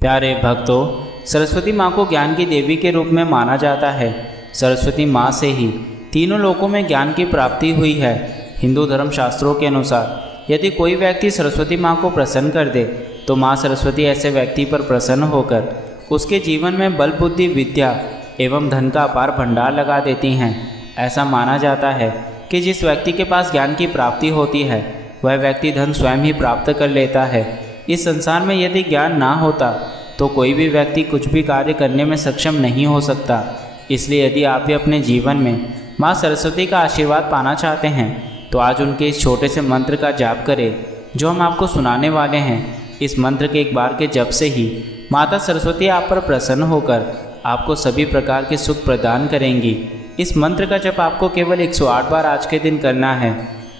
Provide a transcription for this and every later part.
प्यारे भक्तों, सरस्वती माँ को ज्ञान की देवी के रूप में माना जाता है। सरस्वती माँ से ही तीनों लोकों में ज्ञान की प्राप्ति हुई है। हिंदू धर्म शास्त्रों के अनुसार यदि कोई व्यक्ति सरस्वती माँ को प्रसन्न कर दे तो माँ सरस्वती ऐसे व्यक्ति पर प्रसन्न होकर उसके जीवन में बल, बुद्धि, विद्या एवं धन का अपार भंडार लगा देती हैं। ऐसा माना जाता है कि जिस व्यक्ति के पास ज्ञान की प्राप्ति होती है वह व्यक्ति धन स्वयं ही प्राप्त कर लेता है। इस संसार में यदि ज्ञान ना होता तो कोई भी व्यक्ति कुछ भी कार्य करने में सक्षम नहीं हो सकता। इसलिए यदि आप भी अपने जीवन में माँ सरस्वती का आशीर्वाद पाना चाहते हैं तो आज उनके इस छोटे से मंत्र का जाप करें जो हम आपको सुनाने वाले हैं। इस मंत्र के एक बार के जप से ही माता सरस्वती आप पर प्रसन्न होकर आपको सभी प्रकार के सुख प्रदान करेंगी। इस मंत्र का जप आपको केवल 108 बार आज के दिन करना है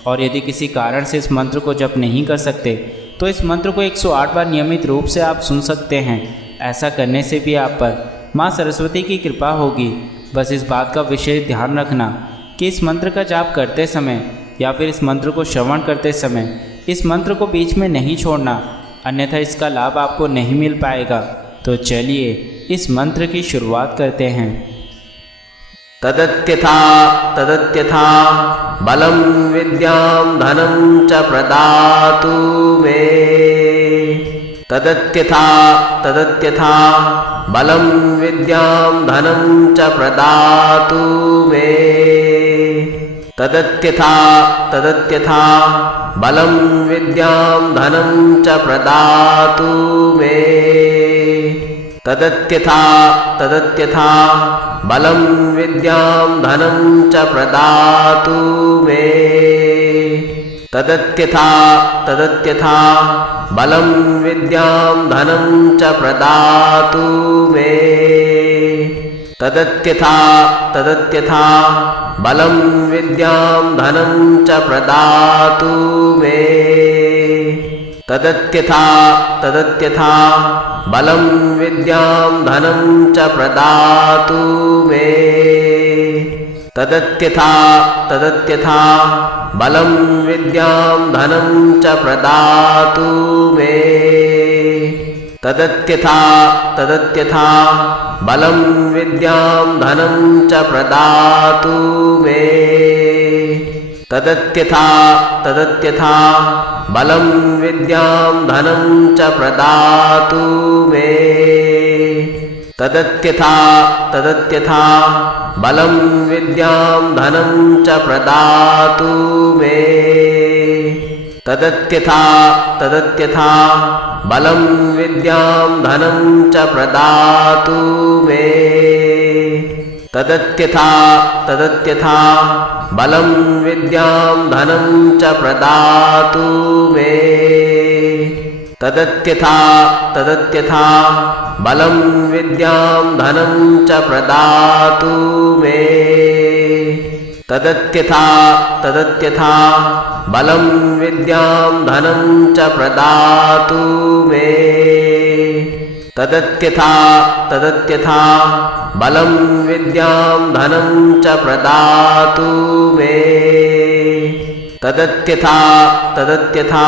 और यदि किसी कारण से इस मंत्र को जप नहीं कर सकते तो इस मंत्र को 108 बार नियमित रूप से आप सुन सकते हैं। ऐसा करने से भी आप पर माँ सरस्वती की कृपा होगी। बस इस बात का विशेष ध्यान रखना कि इस मंत्र का जाप करते समय या फिर इस मंत्र को श्रवण करते समय इस मंत्र को बीच में नहीं छोड़ना, अन्यथा इसका लाभ आपको नहीं मिल पाएगा। तो चलिए इस मंत्र की शुरुआत करते हैं। तदत्यथा तदत्यथा बलं विद्यां धनं च प्रदातु मे। तदत्यथा तदत्यथा बलं विद्यां धनं च प्रदातु मे। तदत्यथा तदत्यथा बलं विद्यां धनं च प्रदातु मे। तदत्यथा तदत्यथा बलं विद्यां धनं च प्रदातु मे। तदत्यथा तदत्यथा बलं विद्यां धनं च प्रदातु मे। तदत्यथा तदत्यथा बलं विद्यां धनं च प्रदातु मे। तदत्यथा तदत्यथा बलं विद्यां धनं च प्रदातु मे। तदत्यथा तदत्यथा बलं विद्यां धनं च प्रदातु मे। तदत्यथा तदत्यथा बलं विद्यां धनं च प्रदातु मे। तदत्यथा तदत्यथा बलं विद्यां धनं च प्रदातु मे। तदत्यथा तदत्यथा बलं विद्यां धनं च प्रदातु मे। तदत्यथा तदत्यथा बलं विद्यां धनं च प्रदातु मे। तदत्यथा तदत्यथा बलं विद्यां धनं च प्रदातु मे। तदत्यथा तदत्यथा बलं विद्यां धनं च प्रदातु मे। तदत्यथा तदत्यथा बलं विद्यां धनं च प्रदातु मे। तदत्यथा तदत्यथा बलं विद्यां धनं च प्रदातु मे। तदत्यथा तदत्यथा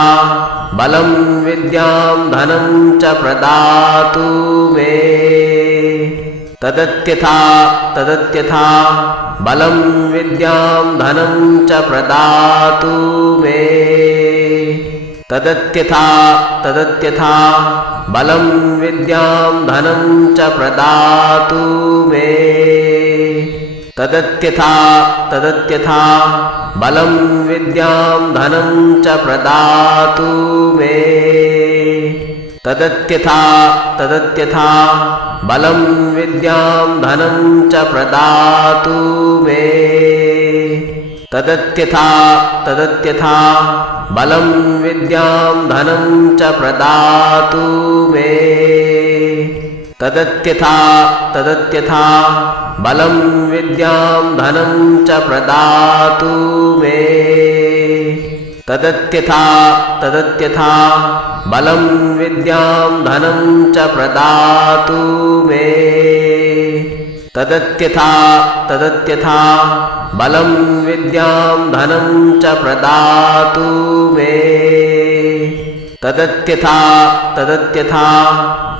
बलं विद्यां धनं च प्रदातु मे। तदत्यथा तदत्यथा बलं विद्यां धनं च प्रदातु मे। तदत्यथा तदत्यथा बलं विद्यां धनं च प्रदातु मे। तदत्यथा तदत्यथा बलं विद्यां धनं च प्रदातु मे। तदत्यथा तदत्यथा बलं विद्यां धनं च प्रदातु मे। तदत्यथा तदत्यथा बलं विद्यां धनं च प्रदातु मे। तदत्यथा तदत्यथा बलं विद्यां धनं च प्रदातु मे। तदत्यथा तदत्यथा बलं विद्यां धनं च प्रदातु मे। तदत्यथा तदत्यथा बलं विद्यां धनं च प्रदातु मे। तदत्यथा तदत्यथा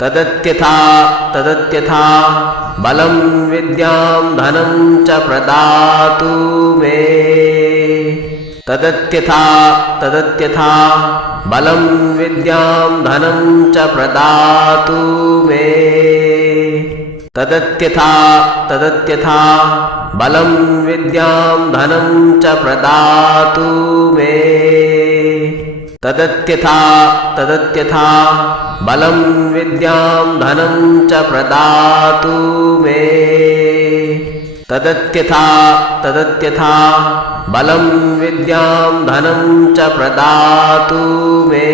तदत्यथा तदत्यथा बलं विद्यां धनं च प्रदातु मे तदत्यथा तदत्यथा बलं विद्यां धनं च प्रदातु मे तदत्यथा तदत्यथा बलं विद्यां धनं च प्रदातु मे तदत्यथा तदत्यथा बलं विद्यां धनं च प्रदातु मे तदत्यथा तदत्यथा बलं विद्यां धनं च प्रदातु मे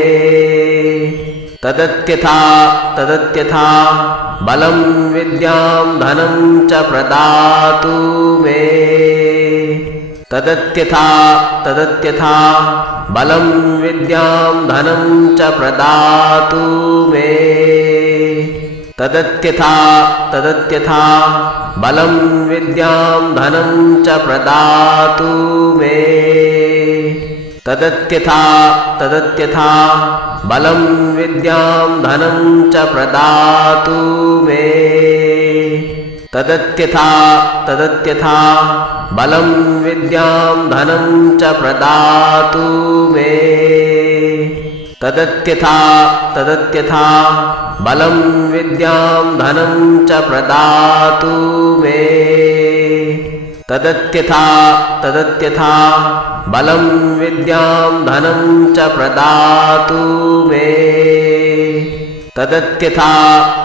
तदत्यथा तदत्यथा बलं विद्यां धनं च प्रदातु मे तदत्यथा तदत्यथा बलं विद्यां धनं च प्रदातु मे तदत्यथा तदत्यथा बलं विद्यां धनं च प्रदातु मे तदत्यथा तदत्यथा बलं विद्यां धनं च प्रदातु मे तदत्यथा तदत्यथा बलं विद्यां धनं च प्रदातु मे तदत्यथा तदत्यथा बलं विद्यां धनं च प्रदातु मे तदत्यथा तदत्यथा बलं विद्यां धनं च प्रदातु मे तदत्यथा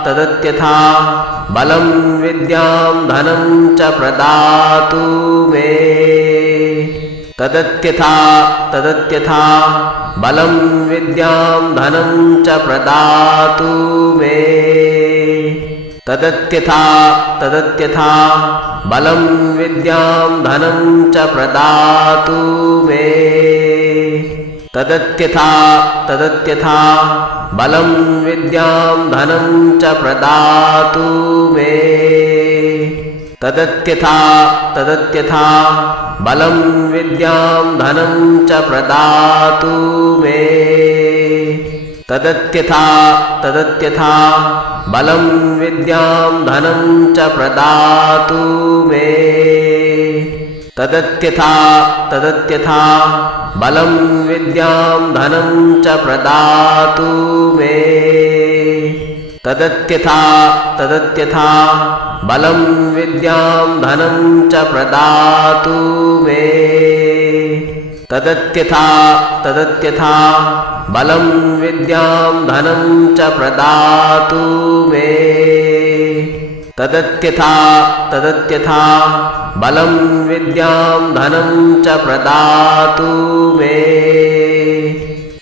तदत्यथा बलं विद्यां धनं च प्रदातु मे तदत्यथा तदत्यथा बलं विद्यां धनं च प्रदातु मे तदत्यथा तदत्यथा बलं विद्यां धनं च प्रदातु मे तदत्यथा तदत्यथा बलं विद्यां धनं च प्रदातु मे तदत्यथा तदत्यथा बलं विद्यां धनं च प्रदातु मे तदत्यथा तदत्यथा बलं विद्यां धनं च प्रदातु मे तदत्यथा तदत्यथा बलं विद्यां धनं च प्रदातु मे तदत्यथा तदत्यथा बलं विद्यां धनं च प्रदातु मे तदत्यथा तदत्यथा बलं विद्यां धनं च प्रदातु मे तदत्यथा तदत्यथा बलं विद्यां धनं च प्रदातु मे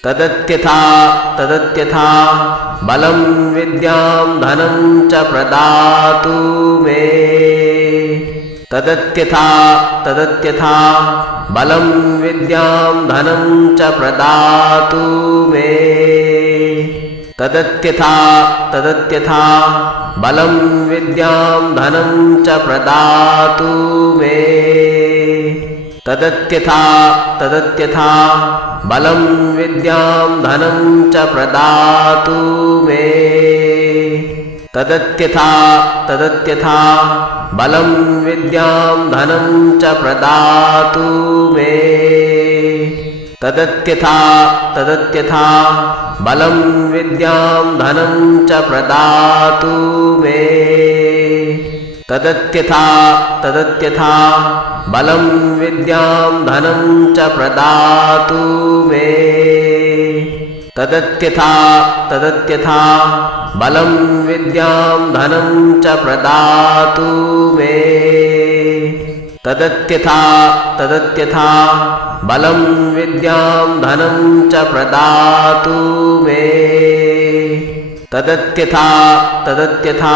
तदत्यथा तदत्यथा बलं विद्यां धनं च प्रदातु मे तदत्यथा तदत्यथा बलं विद्यां धनं च प्रदातु मे तदत्यथा तदत्यथा बलं विद्यां धनं च प्रदातु मे तदत्यथा तदत्यथा बलं विद्यां धनं च प्रदातु मे तदत्यथा तदत्यथा बलं विद्यां धनं च प्रदातु मे तदत्यथा तदत्यथा बलं विद्यां धनं च प्रदातु मे तदत्यथा तदत्यथा बलं विद्यां धनं च प्रदातु मे तदत्यथा तदत्यथा बलं विद्यां धनं च प्रदातु मे तदत्यथा तदत्यथा बलं विद्यां धनं च प्रदातु मे तदत्यथा तदत्यथा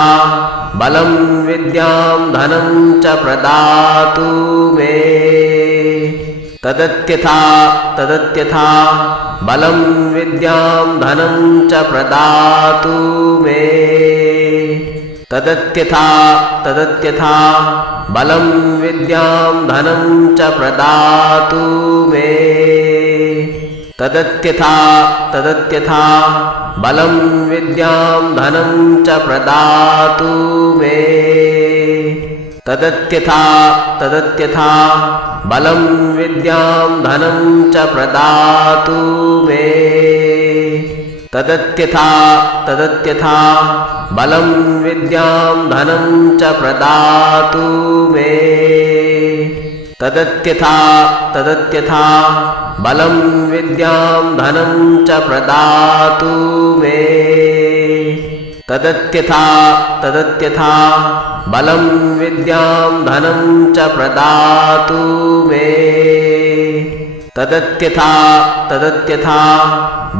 बलं विद्यां धनं च प्रदातु मे तदत्यथा तदत्यथा बलं विद्यां धनं च प्रदातु मे तदत्यथा तदत्यथा बलं विद्यां धनं च प्रदातु मे तदत्यथा तदत्यथा बलं विद्यां धनं च प्रदातु मे तदत्यथा तदत्यथा बलं विद्यां धनं च प्रदातु मे तदत्यथा तदत्यथा बलं विद्यां धनं च प्रदातु मे तदत्यथा तदत्यथा बलं विद्यां धनं च प्रदातु मे तदत्यथा तदत्यथा बलं विद्यां धनं च प्रदातु मे तदत्यथा तदत्यथा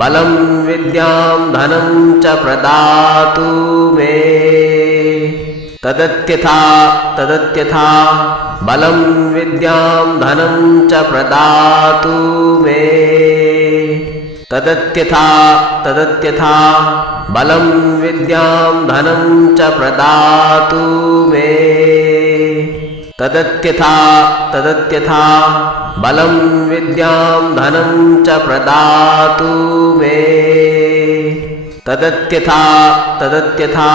बलं विद्यां धनं च प्रदातु मे तदत्यथा तदत्यथा बलं विद्यां धनं च प्रदातु मे तदत्यथा तदत्यथा बलं विद्यां धनं च प्रदातु मे तदत्यथा तदत्यथा बलं विद्यां धनं च प्रदातु मे तदत्यथा तदत्यथा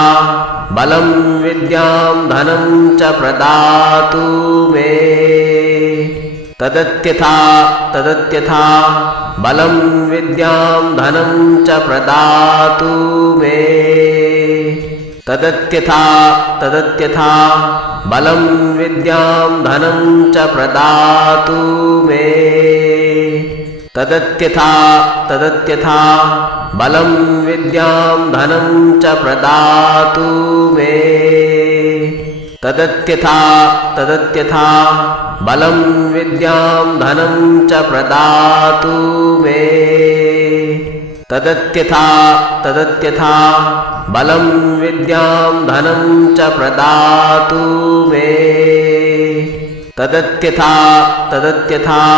बलं विद्यां धनं च प्रदातु मे तदत्यथा तदत्यथा बलं विद्यां धनं च प्रदातु मे तदत्यथा तदत्यथा बलं विद्यां धनं च प्रदातु मे तदत्यथा तदत्यथा बलं विद्यां धनं च प्रदातु मे तदत्यथा तदत्यथा बलं विद्यां धनं च प्रदातु मे तदत्यथा तदत्यथा बलं विद्यां धनं च प्रदातु मे तदत्यथा तदत्यथा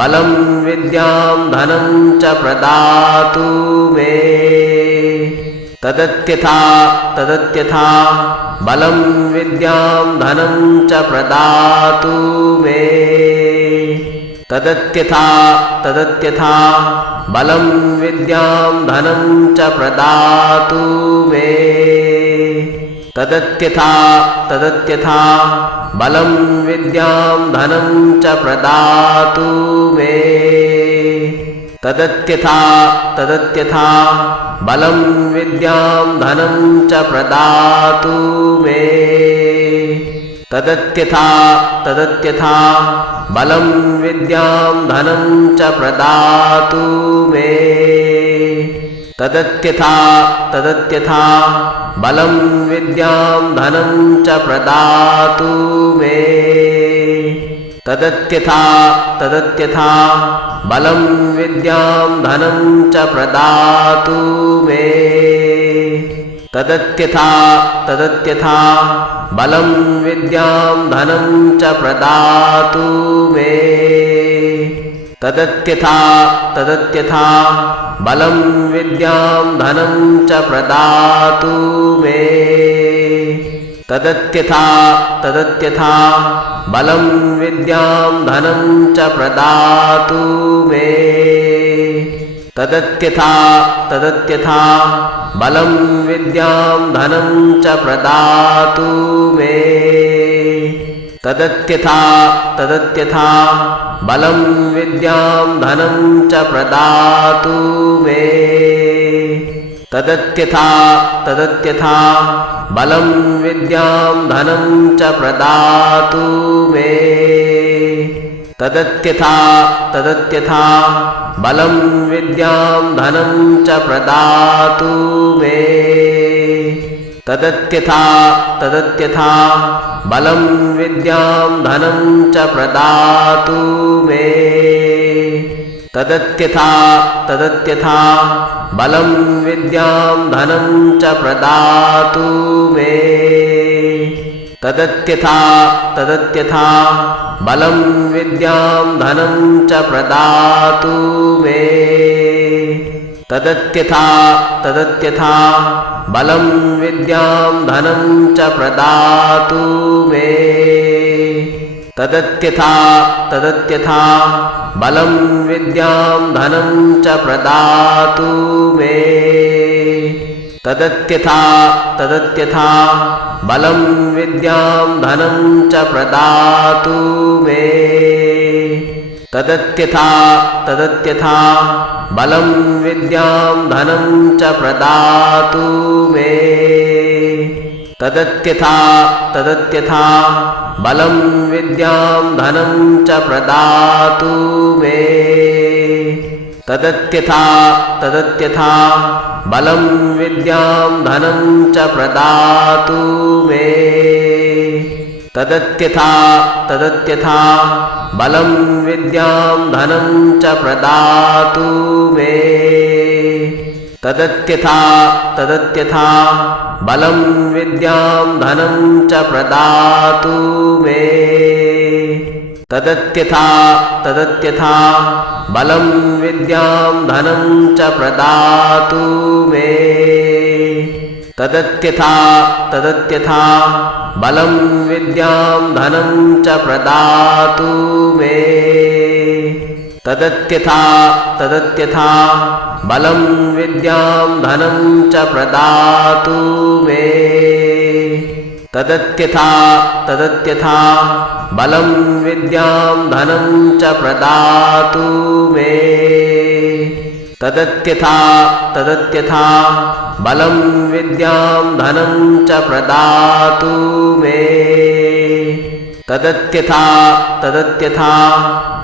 बलं विद्यां धनं च प्रदातु मे तदत्यथा तदत्यथा बलं विद्यां धनं च प्रदातु मे तदत्यथा तदत्यथा बलं विद्यां धनं च प्रदातु मे तदत्यथा तदत्यथा बलं विद्यां धनं च प्रदातु मे तदत्यथा तदत्यथा बलं विद्यां धनं च प्रदातु मे तदत्यथा तदत्यथा बलं विद्यां धनं च प्रदातु मे तदत्यथा तदत्यथा बलं विद्यां धनं च प्रदातु मे तदत्यथा तदत्यथा बलं विद्यां धनं च प्रदातु मे तदत्यथा तदत्यथा बलं विद्यां धनं च प्रदातु मे तदत्यथा तदत्यथा बलं विद्यां धनं च प्रदातु मे तदत्यथा तदत्यथा बलं विद्यां धनं च प्रदातु मे तदत्यथा तदत्यथा बलं विद्यां धनं च प्रदातु मे तदत्यथा तदत्यथा बलं विद्यां धनं च प्रदातु मे तदत्यथा तदत्यथा बलं विद्यां धनं च प्रदातु मे तदत्यथा तदत्यथा बलं विद्यां धनं च प्रदातु मे तदत्यथा तदत्यथा बलं विद्यां धनं च प्रदातु मे तदत्यथा तदत्यथा बलं विद्यां धनं च प्रदातु मे तदत्यथा तदत्यथा बलं विद्यां धनं च प्रदातु मे तदत्यथा तदत्यथा बलं विद्यां धनं च प्रदातु मे तदत्यथा तदत्यथा बलं विद्यां धनं च प्रदातु मे तदत्यथा तदत्यथा बलं विद्यां धनं च प्रदातु मे तदत्यथा तदत्यथा बलं विद्यां धनं च प्रदातु मे तदत्यथा तदत्यथा बलं विद्यां धनं च प्रदातु मे तदत्यथा तदत्यथा बलं विद्यां धनं च प्रदातु मे तदत्यथा तदत्यथा बलं विद्यां धनं च प्रदातु मे तदत्यथा तदत्यथा बलं विद्यां धनं च प्रदातु मे तदत्यथा तदत्यथा बलं विद्यां धनं च प्रदातु मे तदत्यथा तदत्यथा बलं विद्यां धनं च प्रदातु मे तदत्यथा तदत्यथा बलं विद्यां धनं च प्रदातु मे तदत्यथा तदत्यथा बलं विद्यां धनं च प्रदातु मे तदत्यथा तदत्यथा बलं विद्यां धनं च प्रदातु मे तदत्यथा तदत्यथा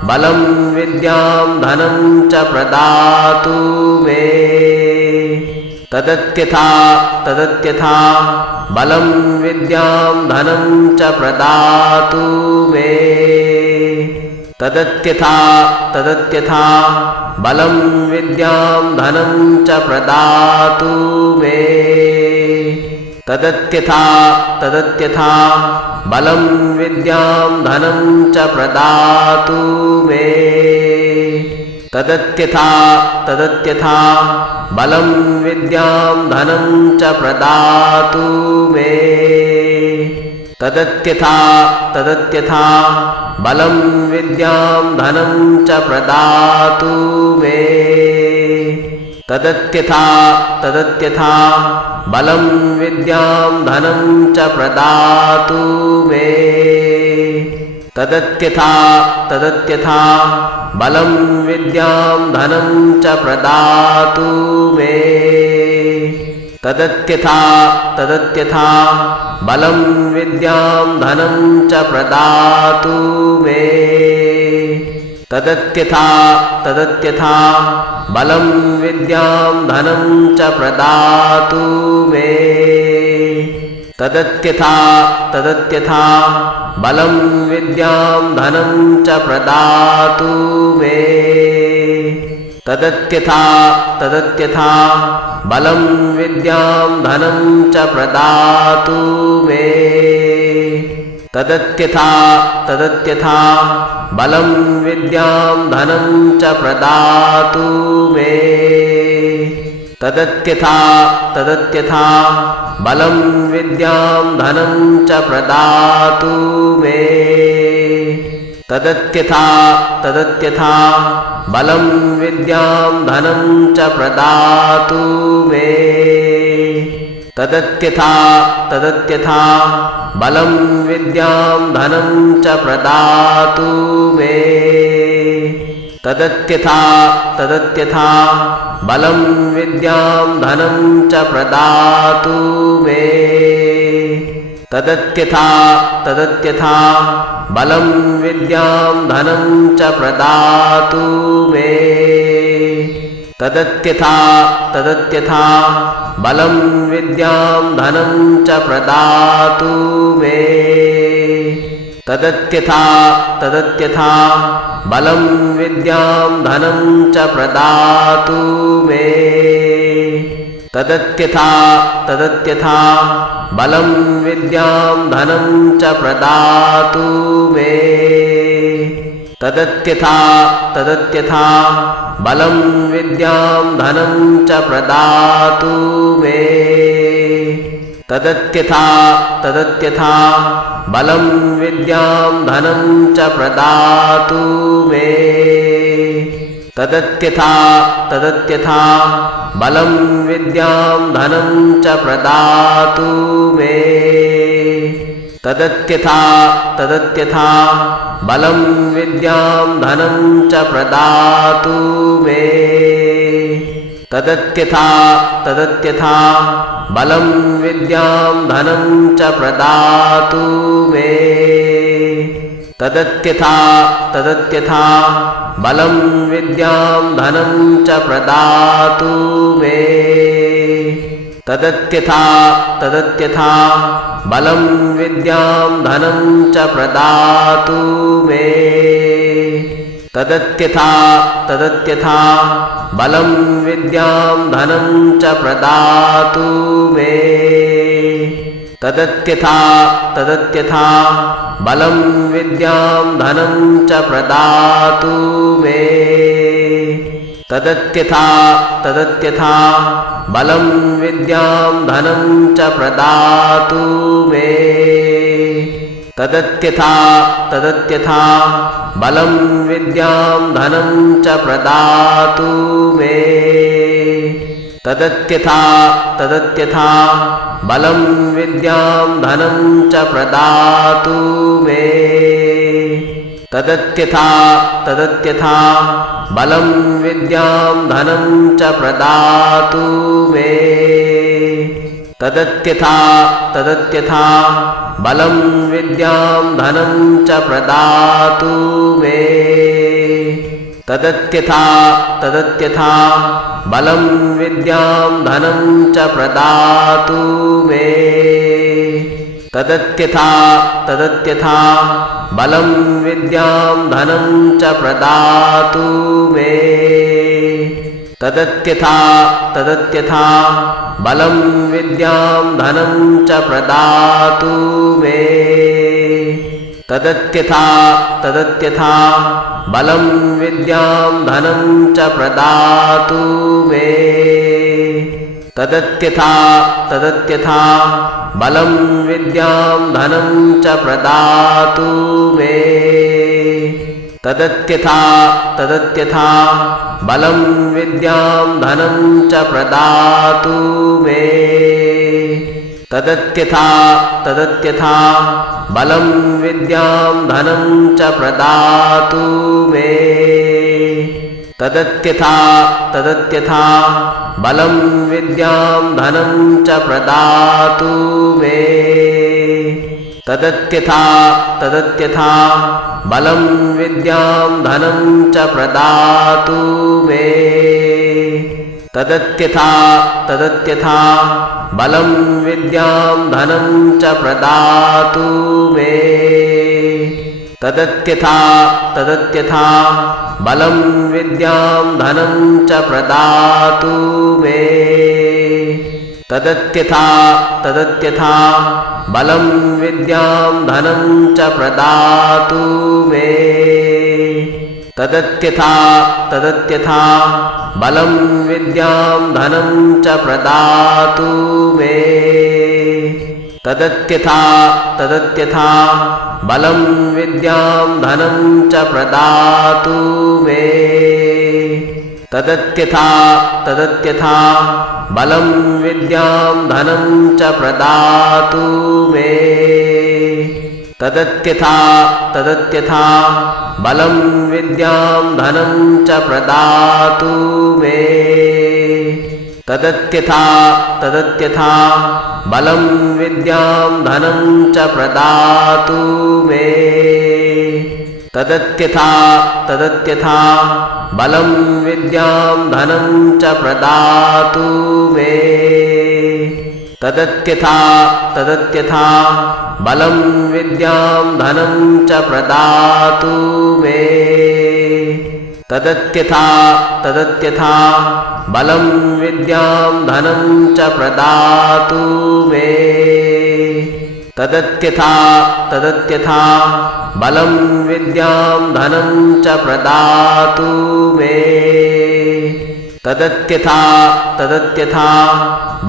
बलं विद्यां धनं च प्रदातु मे तदत्यथा तदत्यथा बलं विद्यां धनं च प्रदातु मे तदत्यथा तदत्यथा बलं विद्यां धनं च प्रदातु मे तदत्यथा तदत्यथा बलं विद्यां धनं च प्रदातु मे तदत्यथा तदत्यथा बलं विद्यां धनं च प्रदातु मे तदत्यथा तदत्यथा बलं विद्यां धनं च प्रदातु मे तदत्यथा तदत्यथा बलं विद्यां धनं च प्रदातु मे तदत्यथा तदत्यथा बलं विद्यां धनं च प्रदातु मे तदत्यथा तदत्यथा बलं विद्यां धनं च प्रदातु मे तदत्यथा तदत्यथा बलं विद्यां धनं च प्रदातु मे तदत्यथा तदत्यथा बलं विद्यां धनं च प्रदातु मे तदत्यथा तदत्यथा बलं विद्यां धनं च प्रदातु मे तदत्यथा तदत्यथा बलं विद्यां धनं च प्रदातु मे तदत्यथा तदत्यथा बलं विद्यां धनं च प्रदातु मे तदत्यथा तदत्यथा बलं विद्यां धनं च प्रदातु मे तदत्यथा तदत्यथा बलं विद्यां धनं च प्रदातु मे तदत्यथा तदत्यथा बलं विद्यां धनं च प्रदातु मे तदत्यथा तदत्यथा बलं विद्यां धनं च प्रदातु मे तदत्यथा तदत्यथा बलं विद्यां धनं च प्रदातु मे तदत्यथा तदत्यथा बलं विद्यां धनं च प्रदातु मे तदत्यथा तदत्यथा बलं विद्यां धनं च प्रदातु मे तदत्यथा तदत्यथा बलं विद्यां धनं च प्रदातु मे तदत्यथा तदत्यथा बलं विद्यां धनं च प्रदातु मे तदत्यथा तदत्यथा बलं विद्यां धनं च प्रदातु मे तदत्यथा तदत्यथा बलं विद्यां धनं च प्रदातु मे तदत्यथा तदत्यथा बलं विद्यां धनं च प्रदातु मे तदत्यथा तदत्यथा बलं विद्यां धनं च प्रदातु मे तदत्यथा तदत्यथा बलं विद्यां धनं च प्रदातु मे तदत्यथा तदत्यथा बलं विद्यां धनं च प्रदातु मे तदत्यथा तदत्यथा बलं विद्यां धनं च प्रदातु मे तदत्यथा तदत्यथा बलं विद्यां धनं च प्रदातु मे तदत्यथा तदत्यथा बलं विद्यां धनं च प्रदातु मे तदत्यथा तदत्यथा बलं विद्यां धनं च प्रदातु मे तदत्यथा तदत्यथा बलं विद्यां धनं च प्रदातु मे तदत्यथा तदत्यथा बलं विद्यां धनं च प्रदातु मे तदत्यथा तदत्यथा बलं विद्यां धनं च प्रदातु मे तदत्यथा तदत्यथा बलं विद्यां धनं च प्रदातु मे तदत्यथा तदत्यथा बलं विद्यां धनं च प्रदातु मे तदत्यथा तदत्यथा बलं विद्यां धनं च प्रदातु मे तदत्यथा तदत्यथा बलं विद्यां धनं च प्रदातु मे तदत्यथा तदत्यथा बलं विद्यां धनं च प्रदातु मे तदत्यथा तदत्यथा बलं विद्यां धनं च प्रदातु मे तदत्यथा तदत्यथा बलं विद्यां धनं च प्रदातु मे तदत्यथा तदत्यथा बलं विद्यां धनं च प्रदातु मे तदत्यथा तदत्यथा बलं विद्यां धनं च प्रदातु मे तदत्यथा तदत्यथा बलं विद्यां धनं च प्रदातु मे तदत्यथा तदत्यथा बलं विद्यां धनं च प्रदातु मे तदत्यथा तदत्यथा बलं विद्यां धनं च प्रदातु मे तदत्यथा तदत्यथा बलं विद्यां धनं च प्रदातु मे तदत्यथा तदत्यथा बलं विद्यां धनं च प्रदातु मे तदत्यथा तदत्यथा बलं विद्यां धनं च प्रदातु मे तदत्यथा तदत्यथा बलं विद्यां धनं च प्रदातु मे तदत्यथा तदत्यथा बलं विद्यां धनं च प्रदातु मे तदत्यथा तदत्यथा बलं विद्यां धनं च प्रदातु मे तदत्यथा तदत्यथा बलं विद्यां धनं च प्रदातु मे तदत्यथा तदत्यथा बलं विद्यां धनं च प्रदातु मे तदत्यथा तदत्यथा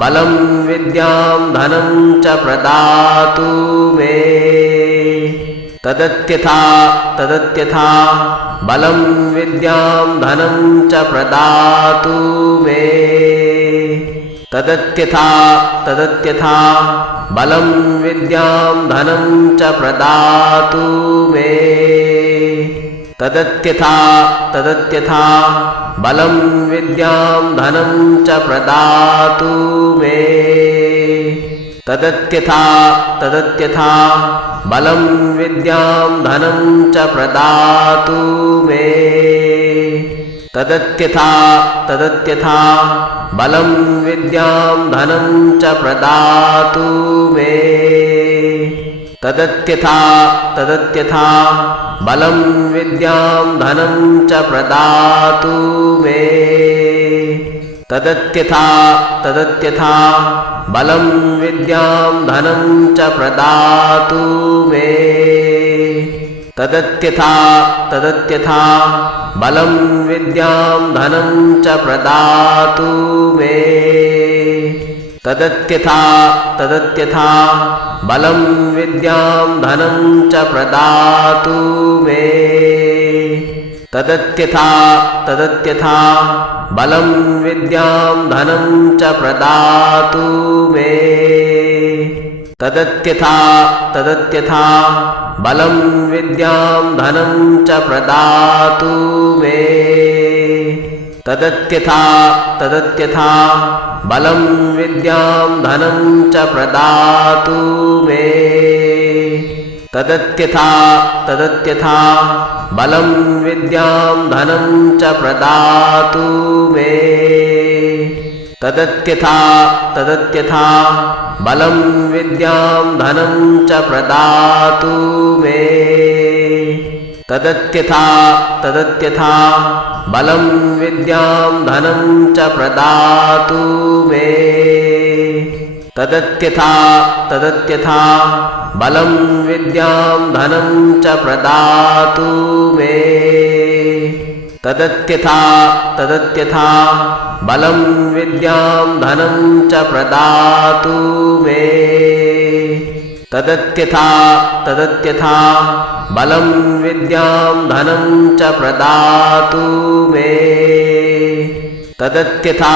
बलं विद्यां धनं च प्रदातु मे तदत्यथा तदत्यथा बलं विद्यां धनं च प्रदातु मे तदत्यथा तदत्यथा बलं विद्यां धनं च प्रदातु मे तदत्यथा तदत्यथा बलं विद्यां धनं च प्रदातु मे तदत्यथा तदत्यथा बलं विद्यां धनं च प्रदातु मे तदत्यथा तदत्यथा बलं विद्यां धनं च प्रदातु मे तदत्यथा तदत्यथा बलं विद्यां धनं च प्रदातु मे तदत्यथा तदत्यथा बलं विद्यां धनं च प्रदातु मे तदत्यथा तदत्यथा बलं विद्यां धनं च प्रदातु मे तदत्यथा तदत्यथा बलं विद्यां धनं च प्रदातु मे तदत्यथा तदत्यथा बलं विद्यां धनं च प्रदातु मे तदत्यथा तदत्यथा बलं विद्यां धनं च प्रदातु मे तदत्यथा तदत्यथा बलं विद्यां धनं च प्रदातु मे तदत्यथा तदत्यथा बलं विद्यां धनं च प्रदातु मे तदत्यथा तदत्यथा बलं विद्यां धनं च प्रदातु मे तदत्यथा तदत्यथा बलं विद्यां धनं च प्रदातु मे तदत्यथा तदत्यथा बलं विद्यां धनं च प्रदातु मे तदत्यथा तदत्यथा बलं विद्यां धनं च प्रदातु मे तदत्यथा तदत्यथा बलं विद्यां धनं च प्रदातु मे तदत्यथा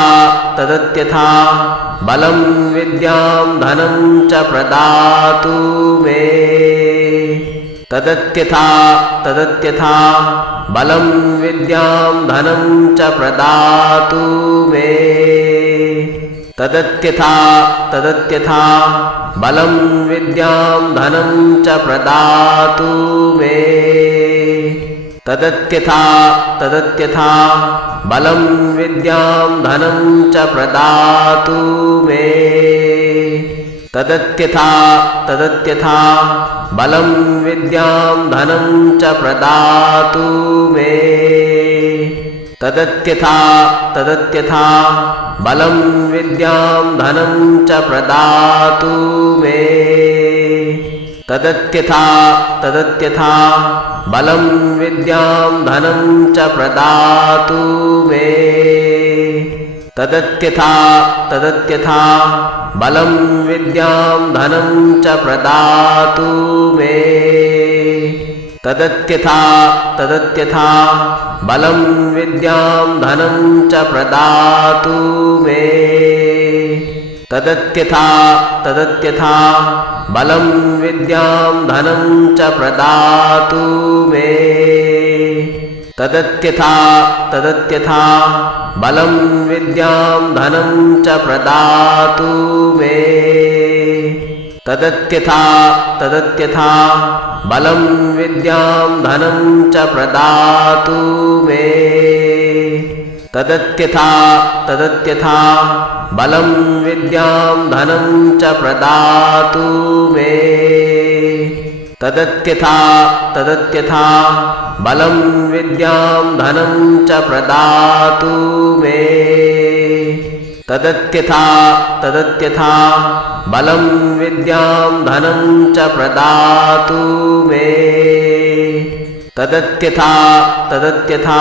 तदत्यथा बलं विद्यां धनं च प्रदातु मे तदत्यथा तदत्यथा बलं विद्यां धनं च प्रदातु मे तदत्यथा तदत्यथा बलं विद्यां धनं च प्रदातु मे तदत्यथा तदत्यथा बलं विद्यां धनं च प्रदातु मे तदत्यथा तदत्यथा बलं विद्यां धनं च प्रदातु मे तदत्यथा तदत्यथा बलं विद्यां धनं च प्रदातु मे तदत्यथा तदत्यथा बलं विद्यां धनं च प्रदातु मे तदत्यथा तदत्यथा बलं विद्यां धनं च प्रदातु मे तदत्यथा तदत्यथा बलं विद्यां धनं च प्रदातु मे तदत्यथा तदत्यथा बलं विद्यां धनं च प्रदातु मे तदत्यथा तदत्यथा बलं विद्यां धनं च प्रदातु मे तदत्यथा तदत्यथा बलं विद्यां धनं च प्रदातु मे तदत्यथा तदत्यथा बलं विद्यां धनं च प्रदातु मे तदत्यथा तदत्यथा बलं विद्यां धनं च प्रदातु मे तदत्यथा तदत्यथा बलं विद्यां धनं च प्रदातु मे तदत्यथा तदत्यथा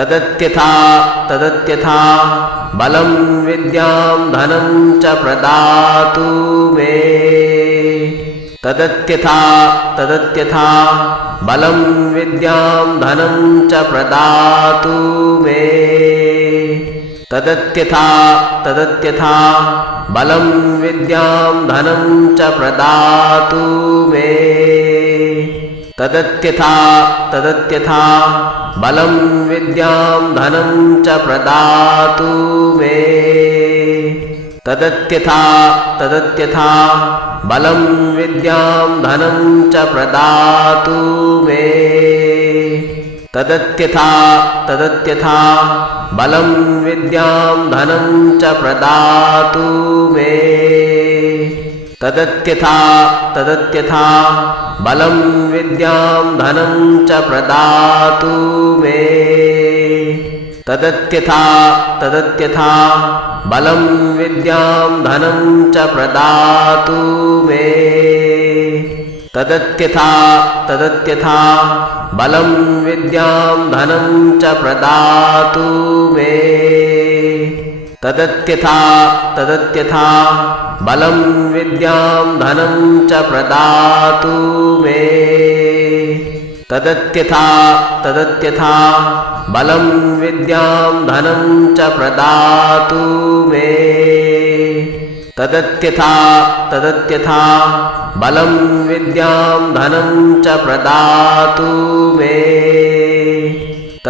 तदत्यथा तदत्यथा बलं विद्यां धनं च प्रदातु मे तदत्यथा तदत्यथा बलं विद्यां धनं च प्रदातु मे तदत्यथा तदत्यथा बलं विद्यां धनं च प्रदातु मे तदत्यथा तदत्यथा बलं विद्यां धनं च प्रदातु मे तदत्यथा तदत्यथा बलं विद्यां धनं च प्रदातु मे तदत्यथा तदत्यथा बलं विद्यां धनं च प्रदातु मे तदत्यथा तदत्यथा बलं विद्यां धनं च प्रदातु मे तदत्यथा तदत्यथा बलं विद्यां धनं च प्रदातु मे तदत्यथा तदत्यथा बलं विद्यां धनं च प्रदातु मे तदत्यथा तदत्यथा बलं विद्यां धनं च प्रदातु मे तदत्यथा तदत्यथा बलं विद्यां धनं च प्रदातु मे तदत्यथा तदत्यथा बलं विद्यां धनं च प्रदातु मे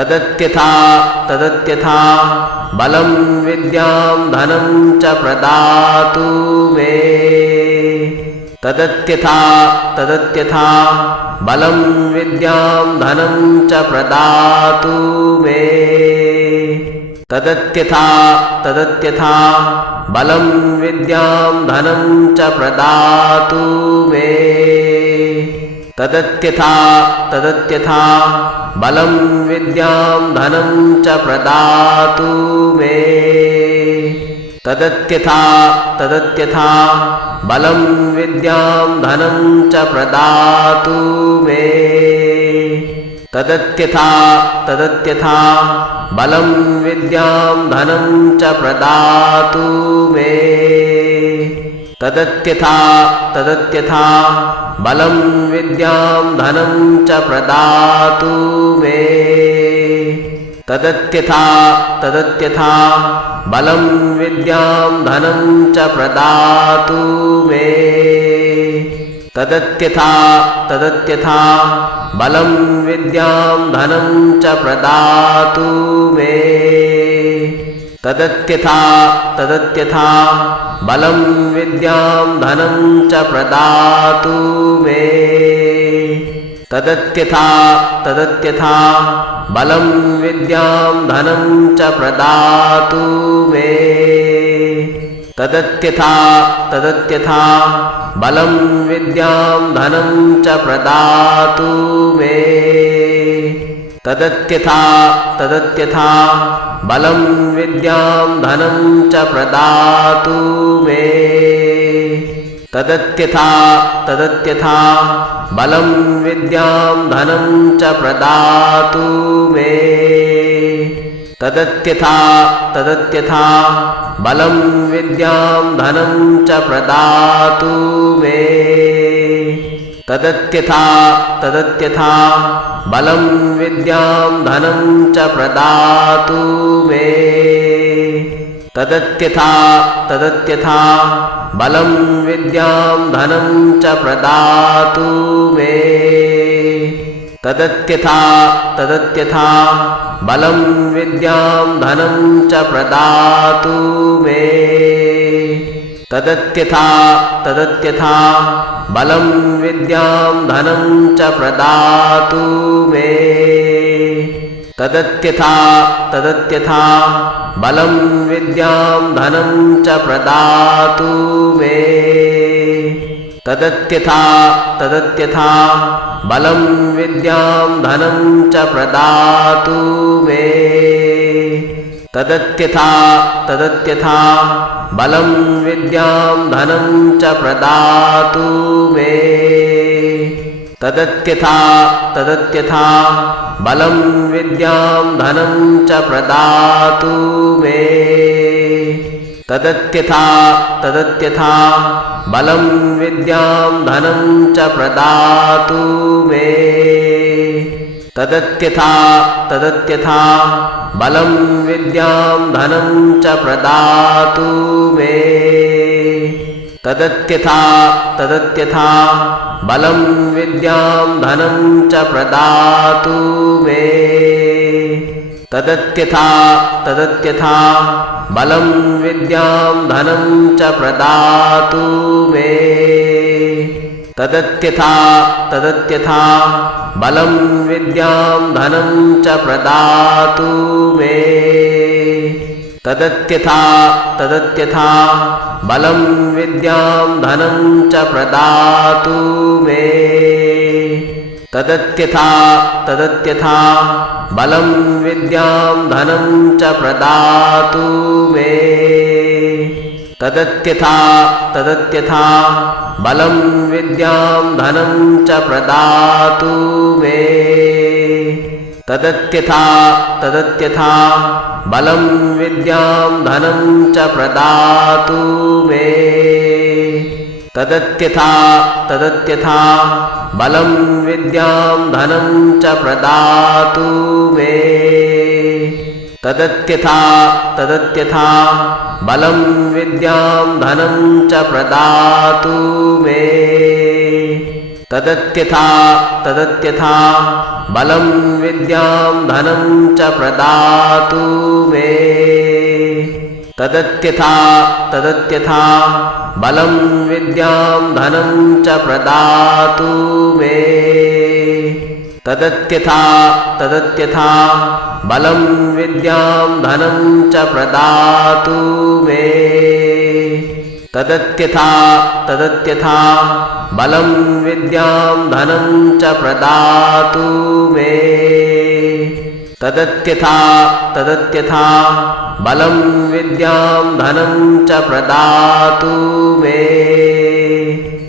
तदत्यथा तदत्यथा बलं विद्यां धनं च प्रदातु मे तदत्यथा तदत्यथा बलं विद्यां धनं च प्रदातु मे तदत्यथा तदत्यथा बलं विद्यां धनं च प्रदातु मे तदत्यथा तदत्यथा बलं विद्यां धनं च प्रदातु मे तदत्यथा तदत्यथा बलं विद्यां धनं च प्रदातु मे तदत्यथा तदत्यथा बलं विद्यां धनं च प्रदातु मे तदत्यथा तदत्यथा बलं विद्यां धनं च प्रदातु मे तदत्यथा तदत्यथा बलं विद्यां धनं च प्रदातु मे तदत्यथा तदत्यथा बलं विद्यां धनं च प्रदातु मे तदत्यथा तदत्यथा बलं विद्यां धनं च प्रदातु मे तदत्यथा तदत्यथा बलं विद्यां धनं च प्रदातु मे तदत्यथा तदत्यथा बलं विद्यां धनं च प्रदातु मे तदत्यथा तदत्यथा बलं विद्यां धनं च प्रदातु मे तदत्यथा तदत्यथा बलं विद्यां धनं च प्रदातु मे तदत्यथा तदत्यथा बलं विद्यां धनं च प्रदातु मे तदत्यथा तदत्यथा बलं विद्यां धनं च प्रदातु मे तदत्यथा तदत्यथा बलं विद्यां धनं च प्रदातु मे तदत्यथा तदत्यथा बलं विद्यां धनं च प्रदातु मे तदत्यथा तदत्यथा बलं विद्यां धनं च प्रदातु मे तदत्यथा तदत्यथा बलं विद्यां धनं च प्रदातु मे तदत्यथा तदत्यथा बलं विद्यां धनं च प्रदातु मे तदत्यथा तदत्यथा बलं विद्यां धनं च प्रदातु मे तदत्यथा तदत्यथा बलं विद्यां धनं च प्रदातु मे तदत्यथा तदत्यथा बलं विद्यां धनं च प्रदातु मे तदत्यथा तदत्यथा बलं विद्यां धनं च प्रदातु मे तदत्यथा तदत्यथा बलं विद्यां धनं च प्रदातु मे तदत्यथा तदत्यथा बलं विद्यां धनं च प्रदातु मे तदत्यथा तदत्यथा बलं विद्यां धनं च प्रदातु मे तदत्यथा तदत्यथा बलं विद्यां धनं च प्रदातु मे तदत्यथा तदत्यथा बलं विद्यां धनं च प्रदातु मे तदत्यथा तदत्यथा बलं विद्यां धनं च प्रदातु मे तदत्यथा तदत्यथा बलं विद्यां धनं च प्रदातु मे तदत्यथा तदत्यथा बलं विद्यां धनं च प्रदातु मे तदत्यथा तदत्यथा बलं विद्यां धनं च प्रदातु मे तदत्यथा तदत्यथा बलं विद्यां धनं च प्रदातु मे तदत्यथा तदत्यथा बलं विद्यां धनं च प्रदातु मे तदत्यथा तदत्यथा बलं विद्यां धनं च प्रदातु मे तदत्यथा तदत्यथा बलं विद्यां धनं च प्रदातु मे तदत्यथा तदत्यथा बलं विद्यां धनं च प्रदातु मे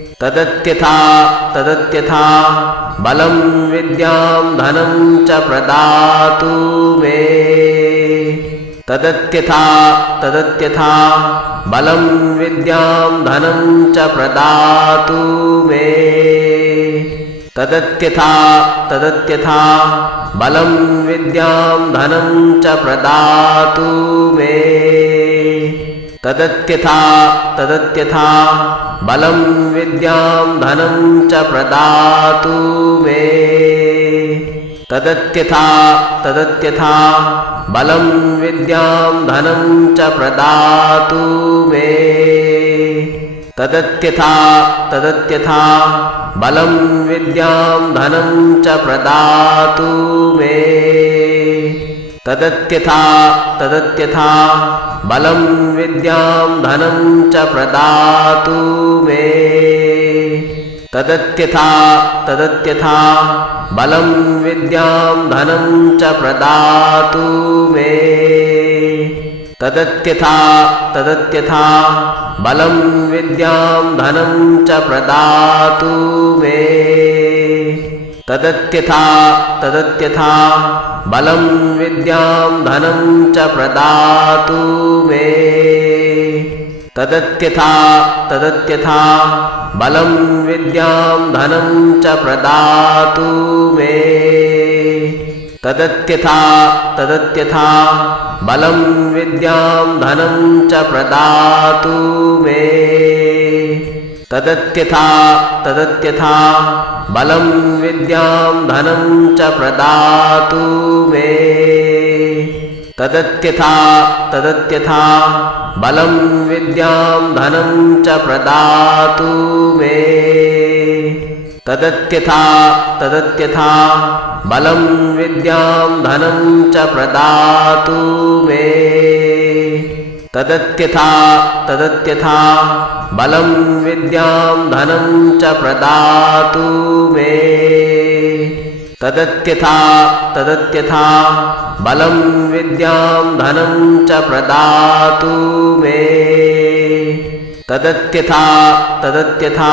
तदत्यथा तदत्यथा बलं विद्यां धनं च प्रदातु मे तदत्यथा तदत्यथा बलं विद्यां धनं च प्रदातु मे तदत्यथा तदत्यथा बलं विद्यां धनं च प्रदातु मे तदत्यथा तदत्यथा बलं विद्यां धनं च प्रदातु मे तदत्यथा तदत्यथा बलं विद्यां धनं च प्रदातु मे तदत्यथा तदत्यथा बलं विद्यां धनं च प्रदातु मे तदत्यथा तदत्यथा बलं विद्यां धनं च प्रदातु मे तदत्यथा तदत्यथा बलं विद्यां धनं च प्रदातु मे तदत्यथा तदत्यथा बलं विद्यां धनं च प्रदातु मे तदत्यथा तदत्यथा बलं विद्यां धनं च प्रदातु मे तदत्यथा तदत्यथा बलं विद्यां धनं च प्रदातु मे तदत्यथा तदत्यथा बलं विद्यां धनं च प्रदातु मे तदत्यथा तदत्यथा बलं विद्यां धनं च प्रदातु मे तदत्यथा तदत्यथा बलं विद्यां धनं च प्रदातु मे तदत्यथा तदत्यथा बलं विद्यां धनं च प्रदातु मे तदत्यथा तदत्यथा बलं विद्यां धनं च प्रदातु मे तदत्यथा तदत्यथा बलं विद्यां धनं च प्रदातु मे तदत्यथा तदत्यथा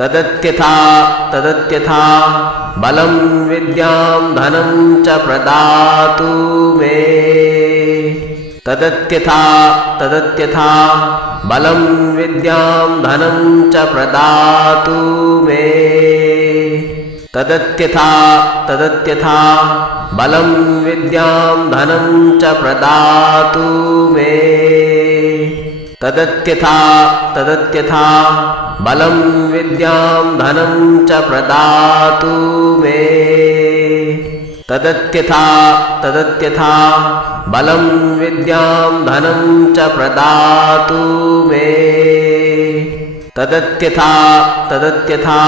तदत्यथा तदत्यथा बलं विद्यां धनं च प्रदातु मे तदत्यथा तदत्यथा बलं विद्यां धनं च प्रदातु मे तदत्यथा तदत्यथा बलं विद्यां धनं च प्रदातु मे तदत्यथा तदत्यथा बलं विद्यां धनं च प्रदातु मे तदत्यथा तदत्यथा बलं विद्यां धनं च प्रदातु मे तदत्यथा तदत्यथा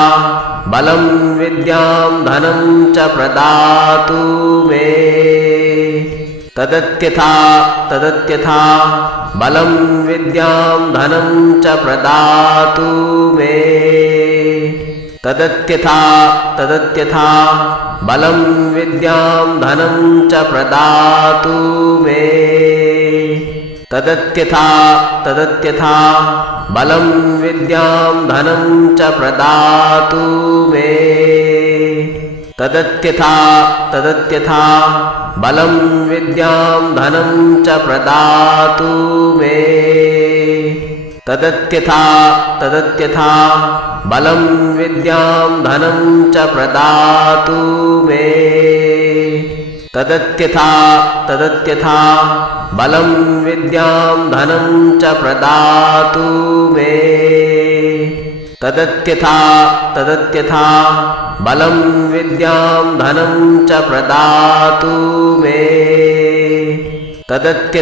बलं विद्यां धनं च प्रदातु मे तदत्यथा तदत्यथा बलं विद्यां धनं च प्रदातु मे तदत्यथा तदत्यथा बलं विद्यां धनं च प्रदातु मे तदत्यथा तदत्यथा बलं विद्यां धनं च प्रदातु मे तदत्यथा तदत्यथा बलं विद्यां धनं च प्रदातु मे तदत्यथा तदत्यथा बलं विद्यां धनं च प्रदातु मे तदत्यथा तदत्यथा बलं विद्यां धनं च प्रदातु मे तदत्यथा तदत्यथा बलं विद्यां धनं च प्रदातु मे तदत्यथा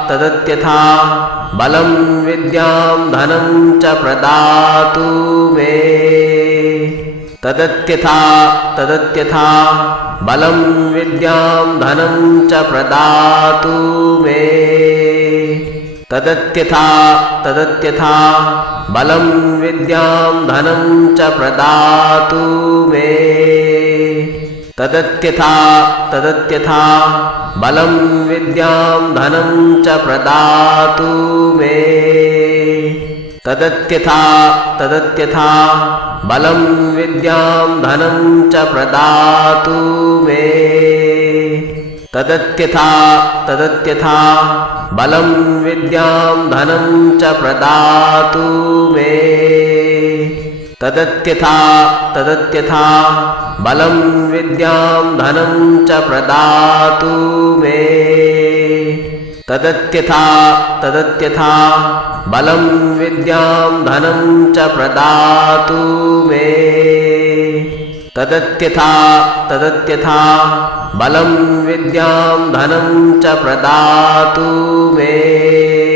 तदत्यथा बलं विद्यां धनं च प्रदातु मे तदत्यथा तदत्यथा बलं विद्यां धनं च प्रदातु मे तदत्यथा तदत्यथा बलं विद्यां धनं च प्रदातु मे तदत्यथा तदत्यथा बलं विद्यां धनं च प्रदातु मे तदत्यथा तदत्यथा बलं विद्यां धनं च प्रदातु मे तदत्यथा तदत्यथा बलं विद्यां धनं च प्रदातु मे तदत्यथा तदत्यथा बलं विद्यां धनं च प्रदातु मे तदत्यथा तदत्यथा बलं विद्यां धनं च प्रदातु मे तदत्यथा तदत्यथा बलं विद्यां धनं च प्रदातु मे।